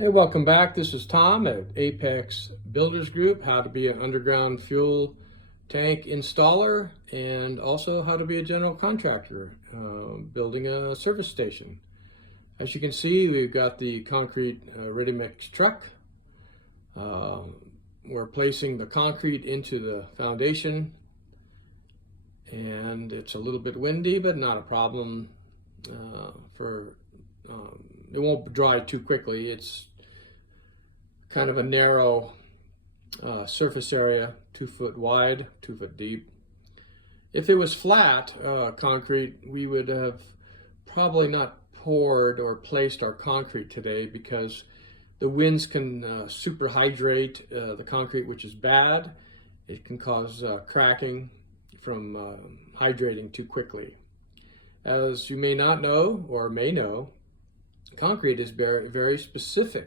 Hey, welcome back. This is Tom at Apex Builders Group, how to be an underground fuel tank installer and also how to be a general contractor building a service station. As you can see, we've got the concrete ready-mix truck. We're placing the concrete into the foundation, and it's a little bit windy, but not a problem. It won't dry too quickly. It's kind of a narrow surface area, 2 foot wide, 2 foot deep. If it was flat concrete, we would have probably not poured or placed our concrete today because the winds can superhydrate the concrete, which is bad. It can cause cracking from hydrating too quickly. As you may not know or may know, concrete is very, very specific